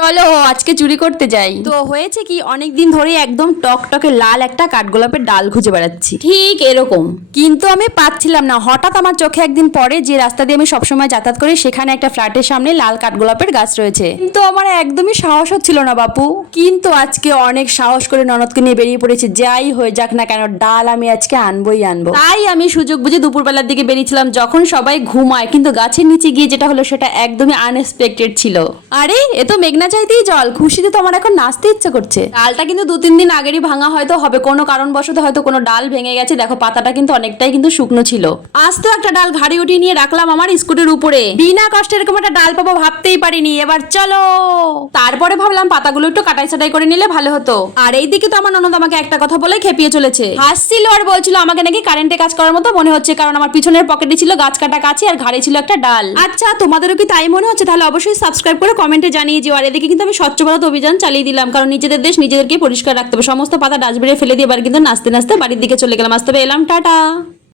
চলো আজকে চুরি করতে যাই। তো হয়েছে কি, অনেকদিন ধরে একদম টকটকে লাল একটা কাঠগোলাপের ডাল খুঁজে বেড়াচ্ছি, ঠিক এরকম, কিন্তু আমি পাচ্ছিলাম না। হঠাৎ আমার চোখে একদিন পড়ে যে রাস্তা দিয়ে আমি সবসময় যাতায়াত করি, সেখানে একটা ফ্ল্যাটের সামনে লাল কাঠগোলাপের গাছ রয়েছে। কিন্তু আমার একদমই সাহস হচ্ছিল না বাপু, কিন্তু আজকে অনেক সাহস করে ননদকে নিয়ে বেরিয়ে পড়েছি। যাই হয়ে যাক না কেন, ডাল আমি আজকে আনবই আনবো। তাই আমি সুযোগ বুঝে দুপুরবেলার দিকে বেরিয়েছিলাম, যখন সবাই ঘুমায়। কিন্তু গাছের নিচে গিয়ে যেটা হলো সেটা একদমই আনএক্সপেক্টেড ছিল। আরে এ তো মেঘনা চাইতেই জল, খুশিতে তো আমার এখন নাচতে ইচ্ছে করছে। ডালটা কিন্তু 2-3 দিন আগেরই ভাঙা হয়তো হবে, কোনো কারণবশত হয়তো কোনো ডাল ভেঙে গেছে। দেখো পাতাটা কিন্তু অনেকটাই কিন্তু শুকনো ছিল। আজ তো একটা ডাল ঘাড়ি উঠিয়ে নিয়ে রাখলাম আমার স্কুটির উপরে, বিনা কষ্টে এরকম একটা ডাল পাবো ভাবতেই পারিনি। এবার চলো। তারপরে ভাবলাম পাতাগুলো একটু কাটাই ছাটাই করে নিলে ভালো হতো। আর এইদিকে তো আমার ননদ আমাকে একটা কথা বলে খেপিয়ে চলেছে, হাসছিল আর বলছিল আমাকে নাকি কারেন্টে কাজ করার মতো মনে হচ্ছে, কারণ আমার পিছনের পকেটে ছিল গাছ কাটা কাছি আর ঘাড়ে ছিল একটা ডাল। আচ্ছা তোমাদেরও কি তাই মনে হচ্ছে? তাহলে অবশ্যই সাবস্ক্রাইব করে কমেন্টে জানিয়ে দিও। আর এদিকে কিন্তু আমি স্বচ্ছ ভারত অভিযান চালিয়ে দিলাম, কারণ নিজেদের দেশ নিজেদেরকে পরিষ্কার রাখতে হবে। সমস্ত পাতা ডাস্টবিনে ফেলে দিয়ে এবার কিন্তু নাচতে নাচতে বাড়ির দিকে চলে গেলাম। আসতে এলাম, টাটা।